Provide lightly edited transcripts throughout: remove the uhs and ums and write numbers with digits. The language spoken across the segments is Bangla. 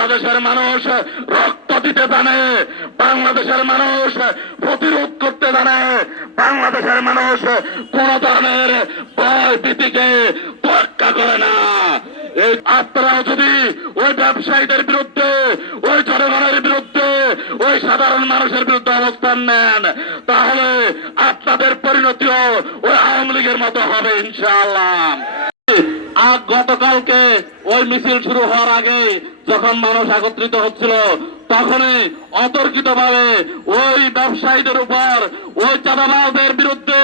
বাংলাদেশের মানুষ রক্ত দিতে জানে, বাংলাদেশের মানুষ প্রতিরোধ করতে জানে, বাংলাদেশের মানুষ কোন ধরনের ভয় ভীতিকে তোয়াক্কা করে না। এই আপনারাও যদি ওই ব্যবসায়ীদের বিরুদ্ধে, ওই জনগণের বিরুদ্ধে, ওই সাধারণ মানুষের বিরুদ্ধে অবস্থান নেন, তাহলে আপনাদের পরিণতিও ওই আওয়ামী লীগের মতো হবে ইনশাআল্লাহ। গতকালকে ওই মিছিল শুরু হওয়ার আগে যখন মানুষ একত্রিত হচ্ছিল, তখনই অতর্কিতভাবে ওই ব্যবসায়ীদের উপর, ওই চাঁদাবাজদের বিরুদ্ধে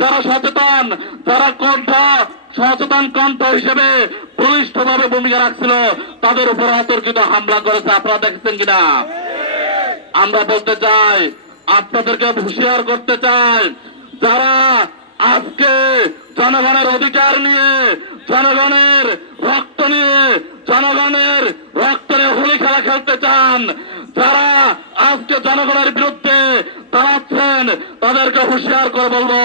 যারা সচেতন, যারা সচেতন কণ্ঠ হিসেবে বলিষ্ঠভাবে ভূমিকা রাখছিল, তাদের উপর অতর্কিত হামলা করেছে। আপনারা দেখছেন কিনা? আমরা বলতে চাই, আপনাদেরকে হুঁশিয়ার করতে চাই, যারা আজকে জনগণের অধিকার নিয়ে, জনগণের রক্ত নিয়ে, জনগণের রক্ত নিয়ে হোলি খেলা খেলতে চান, যারা আজকে জনগণের বিরুদ্ধে দাঁড়াচ্ছেন, তাদেরকে হুঁশিয়ার করে বলবো,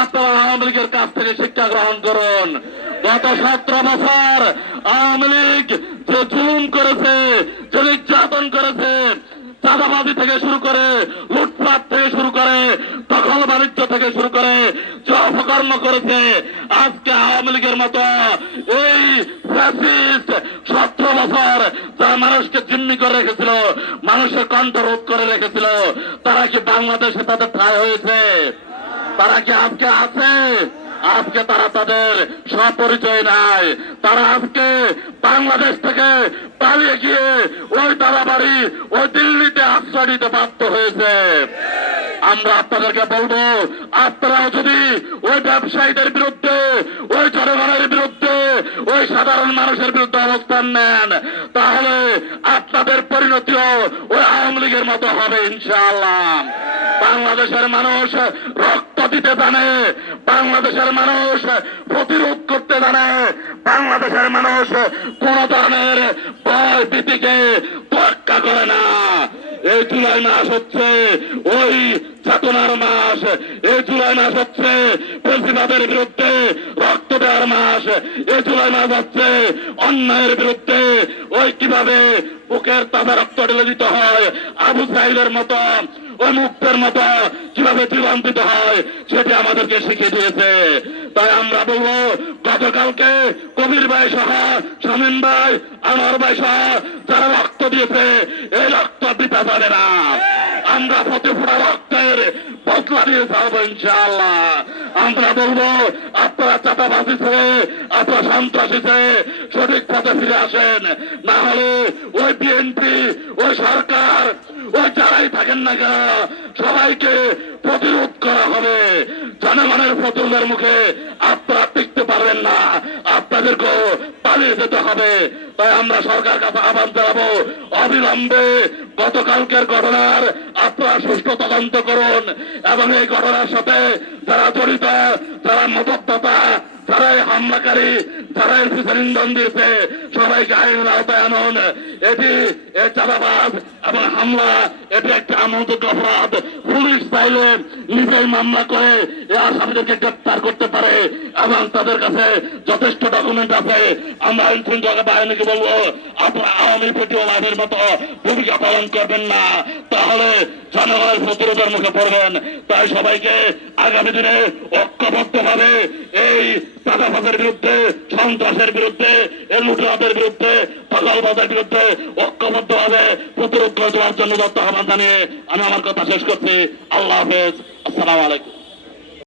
আপনারা আওয়ামী লীগের কাছ থেকে শিক্ষা গ্রহণ করুন। গত 17 বছর আওয়ামী লীগ যে জুলুম করেছে, যে নির্যাতন করেছে, চাঁদাবাজি থেকে শুরু করে, লুটপাট থেকে শুরু করে, দখল বাণিজ্য থেকে শুরু করে যে অপকর্ম করেছে, আজকে আওয়ামী লীগের মতো এই ফ্যাসিস্ট 17 বছর যারা মানুষকে জিম্মি করে রেখেছিল, মানুষের কণ্ঠ রোধ করে রেখেছিল, তারা কি বাংলাদেশে তাদের ঠাঁই হয়েছে? তারা কি আজকে আছে? আজকে তারা তাদের স্বপরিচয় নাই। তারা আজকে বাংলাদেশ থেকে পালিয়ে গিয়ে ওই দাদাবাড়ি, ওই দিল্লিতে আশ্রয় নিতে বাধ্য হয়েছে। আমরা আপনাদেরকে বলবো, আপনারাও যদি ওই ব্যবসায়ীদের বিরুদ্ধে, ওই জনগণের বিরুদ্ধে, ওই সাধারণ মানুষের বিরুদ্ধে অবস্থান নেন, তাহলে আপনাদের পরিণতিও ওই আওয়ামী লীগের মতো হবে ইনশাআল্লাহ। বাংলাদেশের মানুষ রক্ত দিতে জানে, বাংলাদেশের মানুষ প্রতিরোধ করতে জানে, বাংলাদেশের মানুষ কোন ধরনের ভয় ভীতিকে তোয়াক্কা করে না। এই জুলাই মাস হচ্ছে ওই চেতনার মাস, এই জুলাই মাস হচ্ছে ফেসিবাদের বিরুদ্ধে রক্ত দেওয়ার মাস, এই জুলাই মাস হচ্ছে অন্যায়ের বিরুদ্ধে ওই কিভাবে বুকের তাজা রক্ত ঢেলে দিতে হয়, আবু সাইদের মতো, ওই মুক্তের মতো কিভাবে জীবন দিতে হয়, সেটি আমাদেরকে শিখিয়ে দিয়েছে। তাই আমরা বলবো, গতকালকে কবির ভাই সহ, শামীম ভাই, আনোয়ার ভাই সহ যারা রক্ত দিয়েছে, এই রক্ত দিতে পারে না। আমরা প্রতি ফোঁটা রক্তের বদলা দিয়ে যাবো ইনশাআল্লাহ। আমরা বলবো, আপনারা চাঁদাবাজি ছেড়ে, আপনারা সন্ত্রাসী ছেড়ে সঠিক পথে ফিরে আসেন, না হলে ওই বিএনপি, ওই সরকার, ওই যারাই থাকেন না কেন, সবাইকে প্রতিরোধ করা হবে। জনগণের প্রতিরোধের মুখে আপনারা টিকতে পারবেন না, আপনাদেরকেও পালিয়ে যেতে হবে। তাই আমরা সরকার কাছে আহ্বান জানাবো, অবিলম্বে গতকালকের ঘটনার আপনারা সুষ্ঠু তদন্ত করুন এবং এই ঘটনার সাথে যারা জড়িত, যারা মদতদাতা, যারা হামলাকারী, যারা এর পিছনে ইন্ধন দিয়েছে, সবাইকে আইনের আওতায় আনুন। এটি চাঁদাবাজ এবং হামলা, এটি একটা আমলযোগ্য অপরাধ। পুলিশ চাইলে নিজেই মামলা করে এই আসামিদেরকে গ্রেপ্তার করতে পারে এবং তাদের কাছে যথেষ্ট ডকুমেন্ট আছে। আমরা আইন শৃঙ্খলা বাহিনীকে বলবো, আপনারা আওয়ামী পেটিওয়ালাদের মতো ভূমিকা পালন করবেন না, তাহলে জনগণের প্রতিরোধের মুখে পড়বেন। তাই সবাইকে আগামী দিনে ঐক্যবদ্ধভাবে এই চাঁদাবাজের বিরুদ্ধে, সন্ত্রাসের বিরুদ্ধে, এই লুটেরাদের বিরুদ্ধে, দখলবাজের বিরুদ্ধে ঐক্যবদ্ধভাবে প্রতিরোধ করে দেওয়ার জন্য আহ্বান জানিয়ে আমি আমার কথা শেষ করছি। আল্লাহ হাফেজ, আসসালামু আলাইকুম।